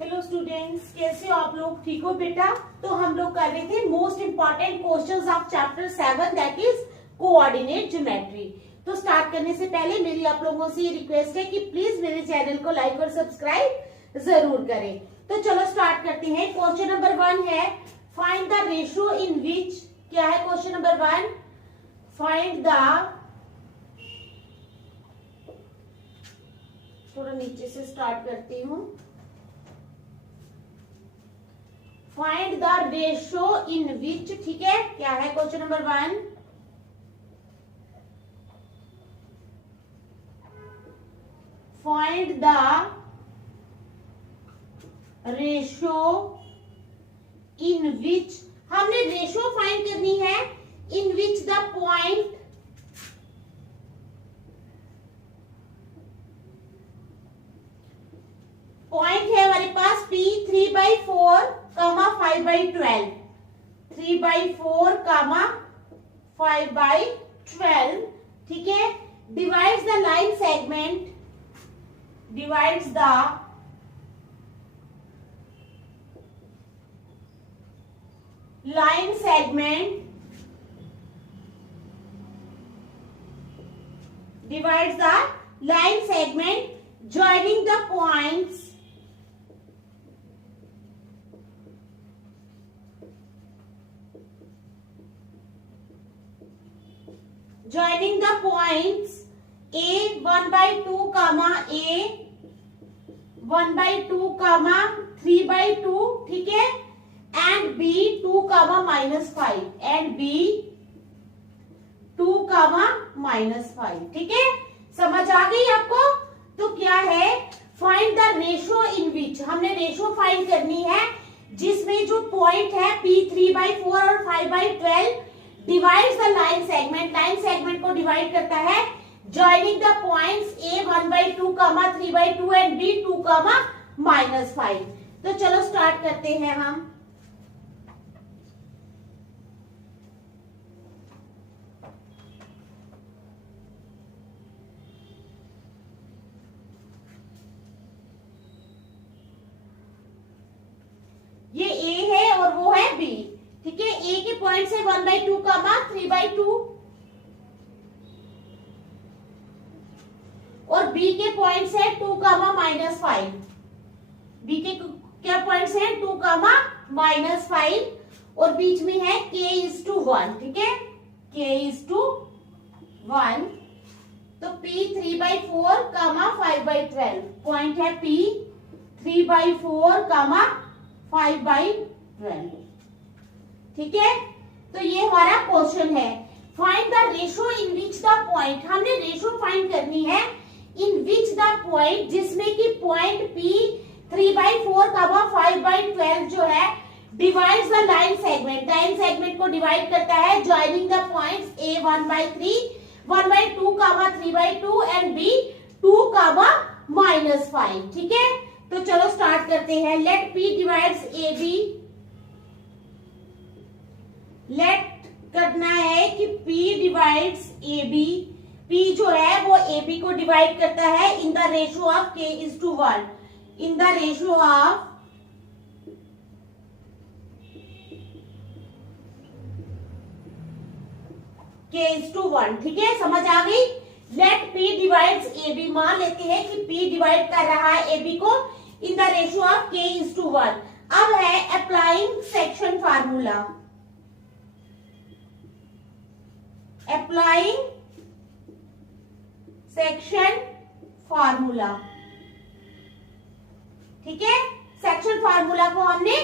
Hello students, कैसे हो आप लोग? ठीक हो बेटा? तो हम लोग कर रहे थे most important questions of chapter 7 that is coordinate geometry. तो स्टार्ट करने से पहले मेरी आप लोगों से ये रिक्वेस्ट है कि प्लीज मेरे चैनल को लाइक और सब्सक्राइब जरूर करें। तो चलो स्टार्ट करते हैं। क्वेश्चन नंबर 1 है फाइंड द रेशियो इन विच, क्या है क्वेश्चन नंबर 1? फाइंड द, थोड़ा नीचे से स्टार्ट करती हूँ। Find the ratio in which, ठीक है, क्या है question number 1? Find the ratio in which, हमने रेशियो फाइंड करनी है इन विच द पॉइंट है हमारे पास P 3/4 5/12, 3/4 5/12, ठीक है। Divides the line segment, divides the line segment, divides the line segment joining the points A 1/2 A 1/2 3/2, ठीक है, and B 2 -5 and B 2 -5, ठीक है। समझ आ गई आपको? तो क्या है, find the ratio in which, हमने रेशियो फाइंड करनी है जिसमें जो पॉइंट है P 3/4 और 5/12 divides the line segment, line segment को डिवाइड करता है joining the points A 1/2 3/2 and B 2 -5। तो चलो स्टार्ट करते हैं हम। ये A है और वो है B, ठीक है। A के पॉइंट है 1/2 3/2 और B के पॉइंट्स है 2 -5। B के क्या पॉइंट्स हैं? 2 -5 और बीच में है K:1, ठीक है, K:1। तो P 3/4 5/12 पॉइंट है P 3/4 5/12, ठीक है। तो ये हमारा क्वेश्चन है, find the ratio in which the point, हमने रेशियो फाइंड करनी है इन विच द पॉइंट जिसमें कि पॉइंट P 3/4 5/12 जो है divides the line segment, line segment को डिवाइड करता है joining the points A 1/3 1/2 3/2 and B 2 -5, ठीक है। तो चलो स्टार्ट करते हैं। Let P divides AB, let करना है कि P डिवाइड्स AB, P जो है वो AB को डिवाइड करता है in the ratio of K:1, in the ratio of K:1, ठीक है। समझ आ गई? लेट P डिवाइड्स AB, मान लेते हैं कि P डिवाइड कर रहा है AB को in the ratio of K:1। अब है applying section formula, applying section formula, ठीक है। सेक्शन फार्मूला को हमने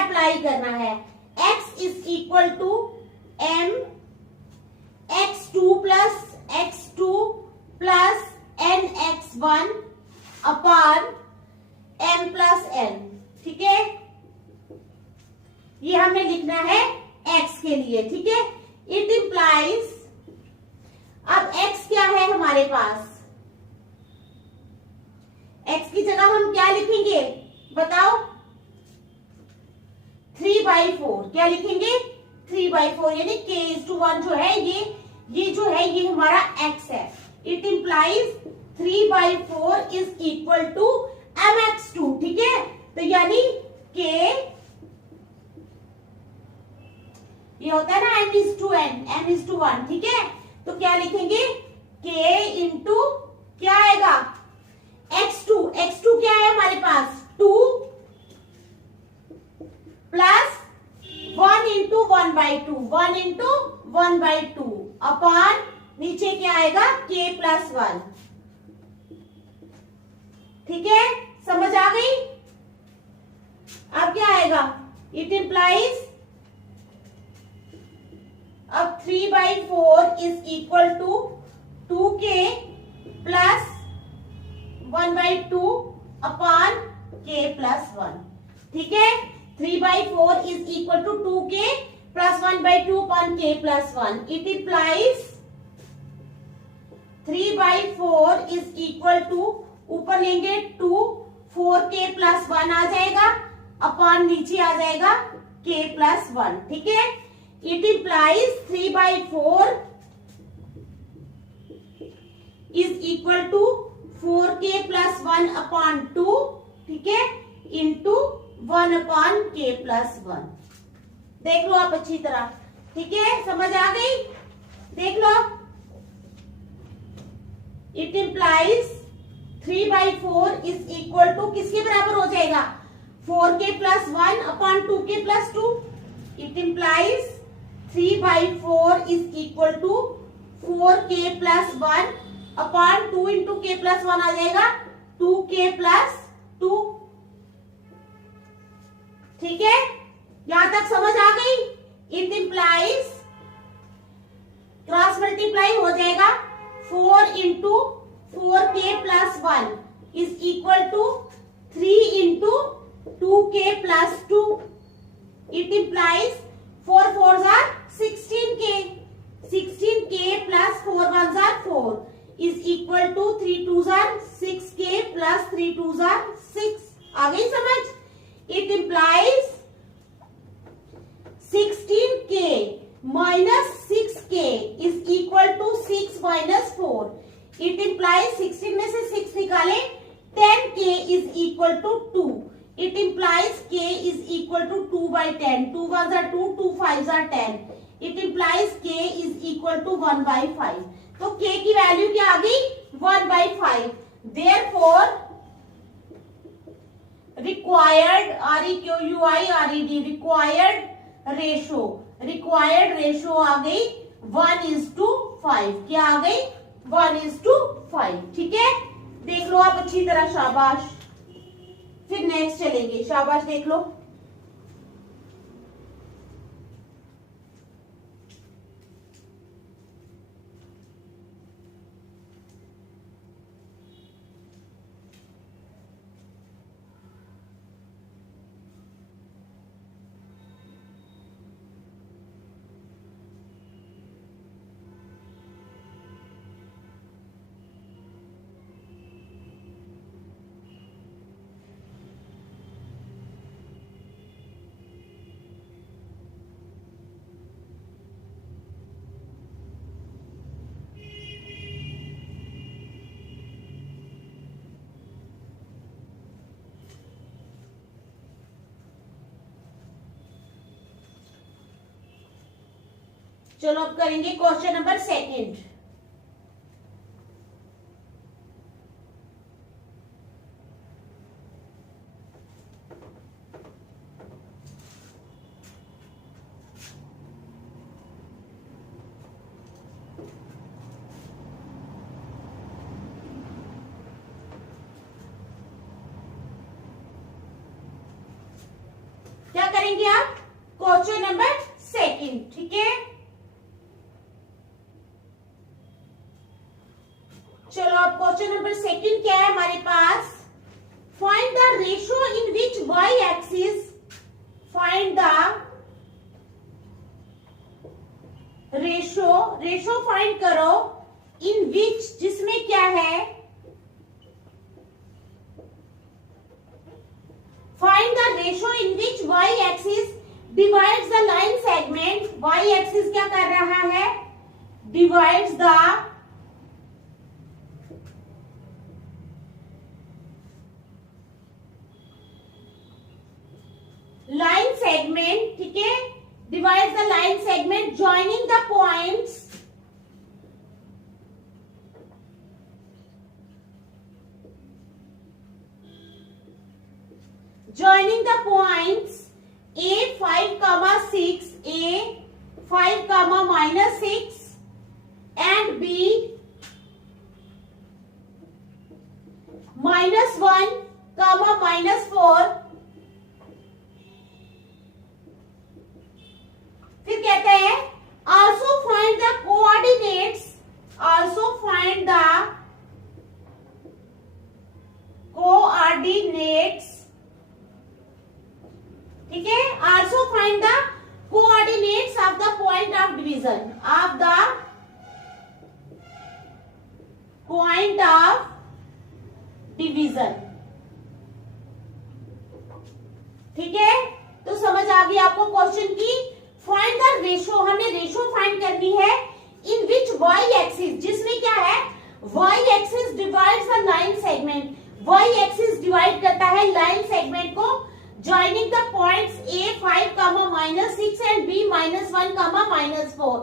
अप्लाई करना है। x is equal to m x2 plus nx1 upon m plus n, ठीक है। ये हमें लिखना है x के लिए, ठीक है। इट इंप्लाइज, अब x क्या है हमारे पास, x की जगह हम क्या लिखेंगे बताओ? 3/4, क्या लिखेंगे? 3/4, यानी K:1 जो है ये जो है ये हमारा x है। It implies 3/4 is equal to mx2, ठीक है। तो यानी k, ये होता है ना m/n, ठीक है। तो क्या लिखेंगे, k इंटू क्या आएगा x2 क्या है हमारे पास 2 प्लस 1 इंटू 1/2 अपॉन नीचे क्या आएगा k+1, ठीक है, समझ आ गई। अब क्या आएगा, इट इंप्लाइज, अब 3/4 is equal to 2k plus 1/2 upon k+1, ठीक है। 3/4 is equal to 2k plus 1/2 upon k+1, it implies 3/4 is equal to, ऊपर लेंगे 2, 4k+1 आ जाएगा अपॉन नीचे आ जाएगा k+1, ठीक है। It implies 3/4 is equal to 4k+1 upon 2, ठीक है, इंटू 1 अपॉन k+1। देख लो आप अच्छी तरह, ठीक है, समझ आ गई, देख लो। It implies 3/4 is equal to किसके बराबर हो जाएगा, 4k+1 upon 2k+2। It implies 3/4 is equal to 4k+1 upon 2 into k+1 आ जाएगा 2k+2, ठीक है, यहां तक समझ आ गई। इट इंप्लाइज क्रॉस मल्टीप्लाई हो जाएगा 4 into 4k+1 is equal to 3 into 2k+2। It implies 4 4s are 16k, 16k plus 4 1s are 4 is equal to 3 2s are 6k plus 3 2s are 6। आ गई समझ। It implies 16k minus 6k is equal to 6 minus 4। It implies 16 में से 6 निकाले 10k is equal to 2। It implies k is equal to 2/10, 2 1s are 2, 2 5s are 10। It implies k is equal to 1/5। तो k की value क्या आ गई 1/5। Therefore required REQUIRED required ratio आ गई 1:5। क्या आ गई 1:5, ठीक है, देख लो आप अच्छी तरह, शाबाश। फिर नेक्स्ट चलेंगे, शाबाश, देख लो। चलो अब करेंगे क्वेश्चन नंबर 2। क्या करेंगे आप, क्वेश्चन नंबर 2, ठीक है। चलो अब क्वेश्चन नंबर 2 क्या है हमारे पास, find the ratio in which y axis, find the ratio find करो इन विच, जिसमें क्या है, find the ratio in which y axis divides the line segment. y axis क्या कर रहा है, डिवाइड्स द line segment, ठीक है, divides the line segment joining the points A 5, 6, A 5, -6 and B -1, -4. फिर कहते हैं also find the coordinates, ठीक है, also find the coordinates of the point of division, ठीक है। तो समझ आ गई आपको क्वेश्चन की। फाइंड द रेशो, हमने रेशो फाइंड करनी है इन विच वाई एक्सिस, जिसमें क्या है, Y axis divides the line segment, Y axis divide करता है लाइन सेगमेंट को joining the points A 5, -6 and B -1, -4.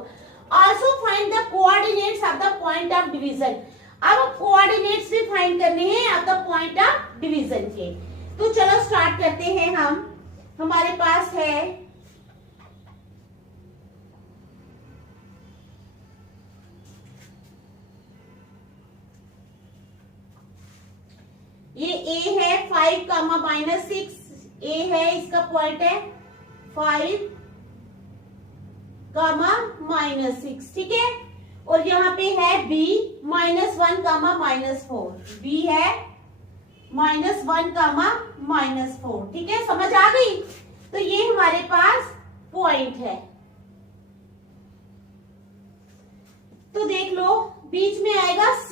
Also find the coordinates of the point of division. अब coordinates भी find करने हैं of the point of division के। तो चलो स्टार्ट करते हैं हम। हमारे पास है ये A है 5, -6, A है, इसका पॉइंट है 5, -6, ठीक है। और यहाँ पे है B -1, -4, B है -1, -4, ठीक है, समझ आ गई। तो ये हमारे पास पॉइंट है। तो देख लो, बीच में आएगा C,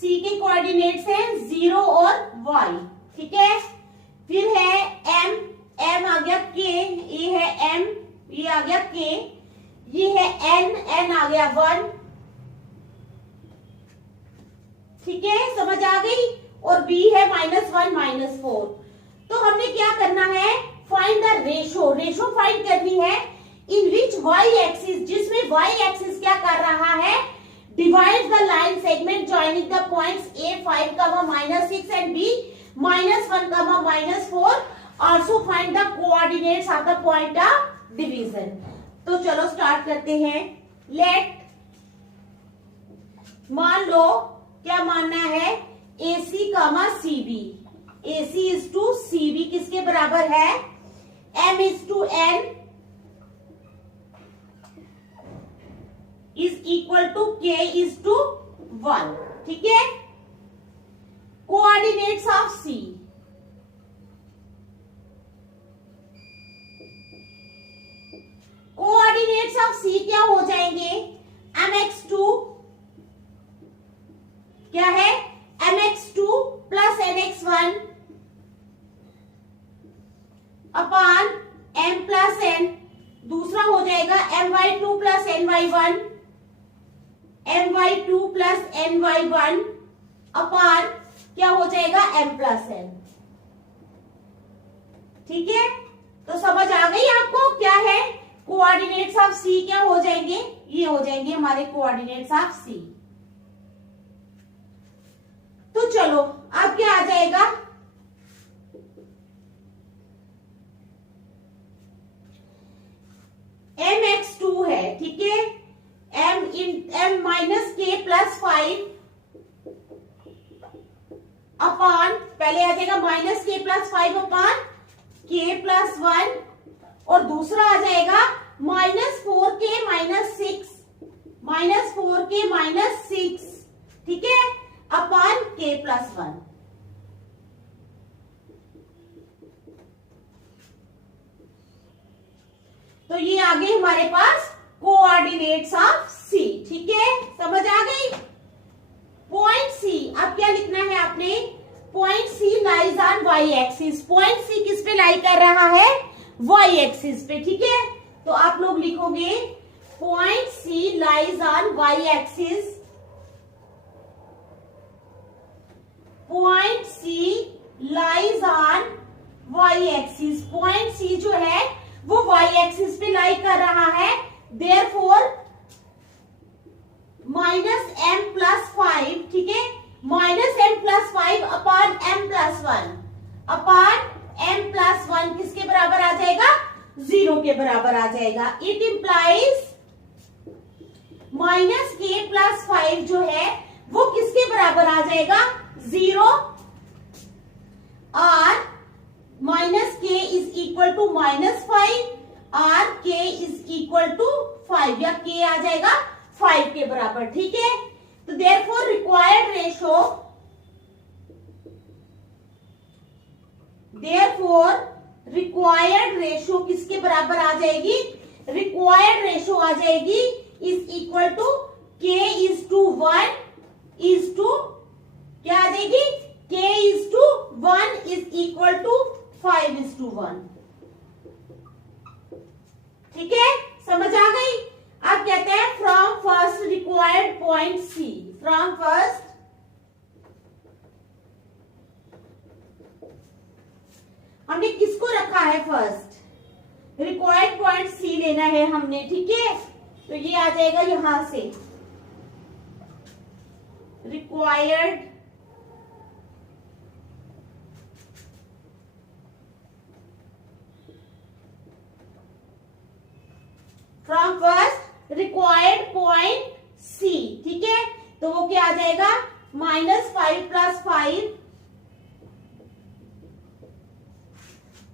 C के कोऑर्डिनेट्स हैं 0 और Y, ठीक है। फिर है M, M आ गया K, ये है M, ये आ गया K, ये है N, N आ गया 1, ठीक है, समझ आ गई। और B है -1, -4। तो हमने क्या करना है, find the ratio, ratio find करनी है इन विच Y एक्सिस, जिसमें Y एक्सिस क्या कर रहा है, divide the line segment joining the points A 5, -6 and B -1, -4. Also find the coordinates of the point of division. तो चलो स्टार्ट करते हैं। लेट, मान लो क्या मानना है, AC, CB, AC is to CB किसके बराबर है, M is to N is equal to K is to 1, ठीक है। Coordinates of C, coordinates of C क्या हो जाएंगे, mx2 क्या है, mx2 प्लस nx1 अपान m प्लस n, दूसरा हो जाएगा my2 plus ny1, my2 plus ny1 अपान क्या हो जाएगा, m प्लस n, ठीक है। तो समझ आ गई आपको क्या है, कोऑर्डिनेट्स ऑफ C क्या हो जाएंगे, ये हो जाएंगे हमारे कोऑर्डिनेट्स ऑफ C। तो चलो अब क्या आ जाएगा, mx2 है, ठीक है, m -k प्लस 5 अपान, पहले आ जाएगा -k प्लस 5 अपान k प्लस 1, और दूसरा आ जाएगा -4k -6, ठीक है, अपान k प्लस 1। तो ये आ गए हमारे पास कोऑर्डिनेट्स ऑफ C, ठीक है, समझ आ गई। पॉइंट C, अब क्या लिखना है आपने, point C lies on y axis, point C किस पे लाई कर रहा है, y एक्सिस पे, ठीक है। तो आप लोग लिखोगे point C lies on y axis, point C lies on Y axis, point C जो है वो वाई एक्सिस पे लाई कर रहा है, देयरफॉर -m+5, ठीक है, -m+5 upon m+1, upon m+1 किसके बराबर आ जाएगा, 0 के बराबर आ जाएगा। इट इंप्लाइज -k+5 जो है वो किसके बराबर आ जाएगा, 0, और -k इज इक्वल टू -5 और k इज इक्वल टू 5, या k आ जाएगा 5 के बराबर, ठीक है। तो देयरफॉर रिक्वायर्ड रेशो किसके बराबर आ जाएगी, रिक्वायर्ड रेशो आ जाएगी is equal to k is to 1 is to, क्या आ जाएगी, k is to 1 is equal to 5 is to 1, ठीक है, समझ आ गई। अब कहते हैं from first required point C, from first हमने किसको रखा है, फर्स्ट रिक्वायर्ड पॉइंट सी लेना है हमने, ठीक है। तो ये आ जाएगा यहां से required from first required point C, ठीक है। तो वो क्या आ जाएगा, -5 + 5,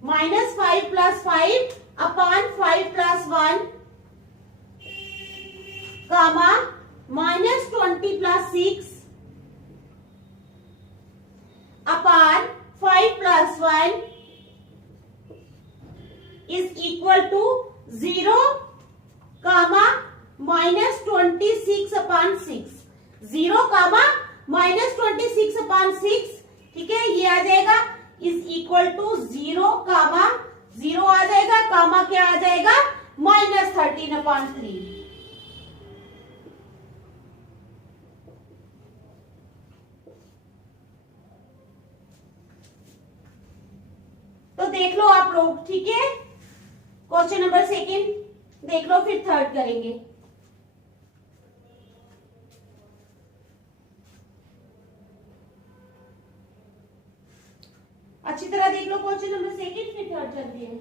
-5 + 5 upon 5 + 1, comma -20 + 6 upon 5 + 1 is equal to 0, comma -26 upon 6, 0 comma -26 upon 6, ठीक है, ये आ जाएगा इज इक्वल टू 0 कामा 0 आ जाएगा, कामा क्या आ जाएगा, -13 अपॉन 3। तो देख लो आप लोग, ठीक है, क्वेश्चन नंबर सेकंड देख लो, फिर थर्ड करेंगे। अच्छी तरह देख लो क्वेश्चन नंबर सेकंड, फिर थर्ड चलते हैं।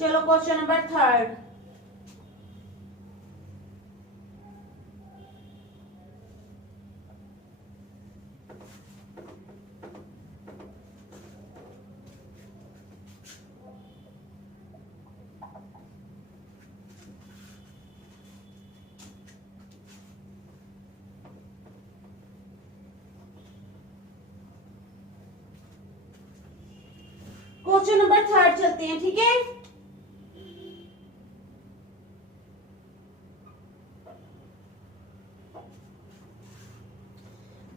चलो question number third, question number third चलते हैं, ठीक है।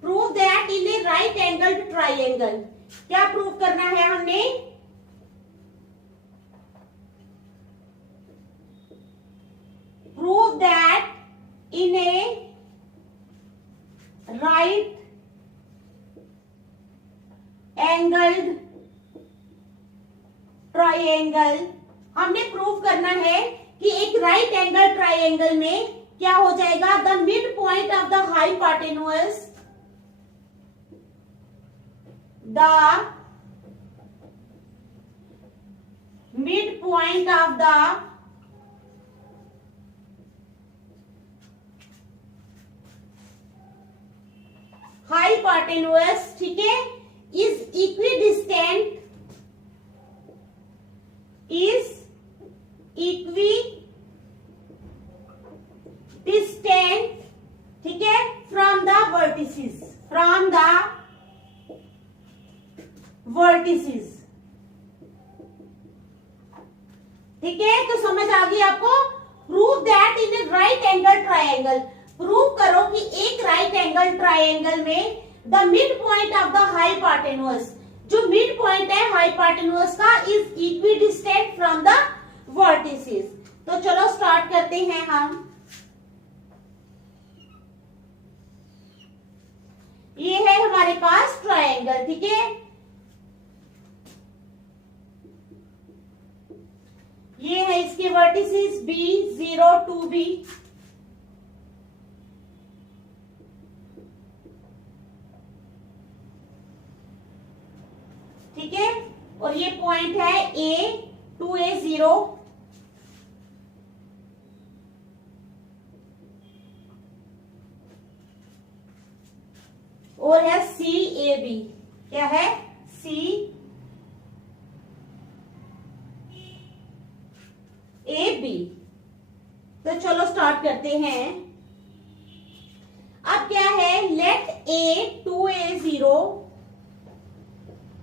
Prove that in A right angled triangle, क्या प्रूव करना है हमने, prove that in A right angled triangle, हमने प्रूव करना है कि एक राइट एंगल ट्राइंगल में क्या हो जाएगा, the mid point of the hypotenuse, the mid point of the hypotenuse, ठीक है, इज इक्विडिस्टेंट, is equidistant, ठीक है, from the vertices, from the vertices, ठीक है। तो समझ आ गई आपको। Prove that in A right angle triangle, prove करो कि एक राइट एंगल ट्राइंगल में the mid point of the hypotenuse, जो मिड पॉइंट है हाइपोटेन्यूज का is equidistant from the vertices. तो चलो स्टार्ट करते हैं हम। ये है हमारे पास ट्रायंगल, ठीक है। ये है इसके वर्टिसेस B 0 2B, ठीक है। और ये पॉइंट है A 2A 0, और है C A B। क्या है? C A B। तो चलो स्टार्ट करते हैं। अब क्या है? Late A 2A 0,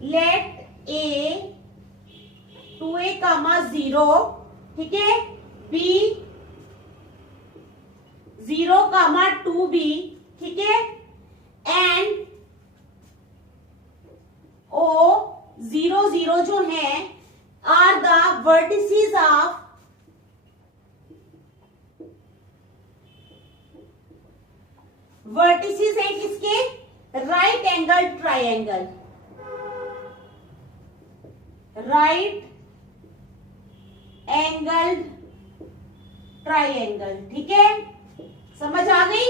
late A 2A, 0, ठीक है। B 0, 2B, ठीक है। एंड O 0 0 जो है are the vertices of vertices है किसके? Right angle triangle, right angle triangle, ठीक है। समझ आ गई?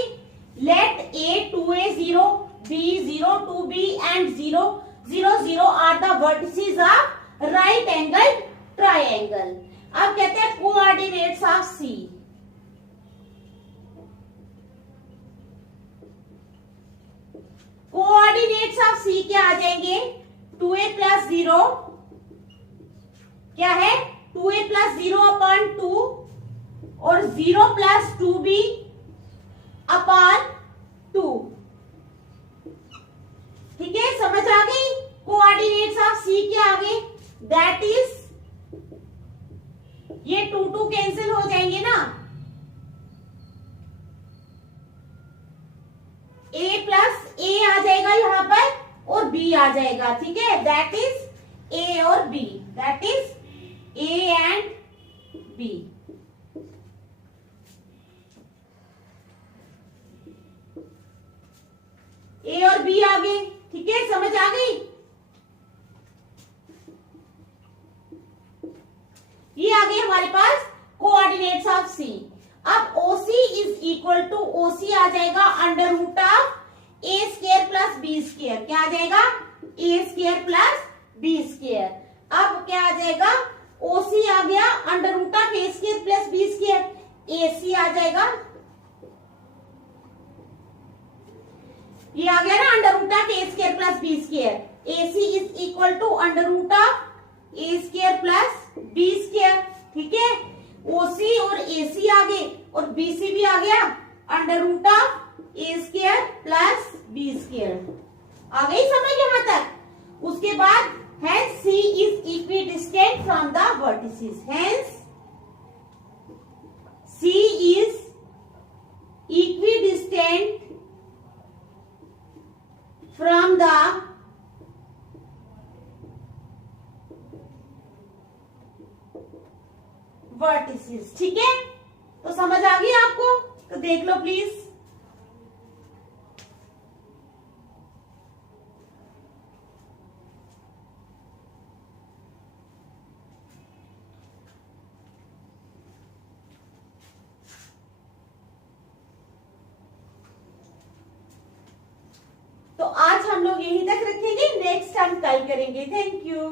Let A 2A 0, B 0 2B and 0 0 0 are the vertices of right angle triangle। अब कहते हैं coordinates of C। Coordinates of C क्या आ जाएंगे? 2A plus 0, क्या है? 2A plus 0 upon 2 और 0 plus 2B अपॉन 2, ठीक है। समझ आ गई? कोऑर्डिनेट्स ऑफ C क्या आ गए? दैट इज, ये 2 2 कैंसिल हो जाएंगे ना, A प्लस A आ जाएगा यहां पर और B आ जाएगा, ठीक है। दैट इज A और B, that is A and B। A और B आ गए, ठीक है। समझ आ गई? ये आ गए हमारे पास कोऑर्डिनेट्स ऑफ C। अब OC is equal to, OC आ जाएगा under root of A square plus B square. क्या आ जाएगा? A square plus B square. अब क्या आ जाएगा? OC आ गया under root of A square plus B square. AC आ जाएगा, ये आ गया ना under root of A square plus B square. AC is equal to under root of A square plus B square, ठीक है। OC और AC आ गए और BC भी आ गया under root of A square plus B square. आ गई समझ यहां तक? उसके बाद hence C is equidistant from the vertices, hence C is equidistant from the vertices, ठीक है। तो समझ आ गई आपको? तो देख लो प्लीज। तो आज हम लोग यहीं तक रखेंगे, नेक्स्ट हम कल करेंगे। Thank you.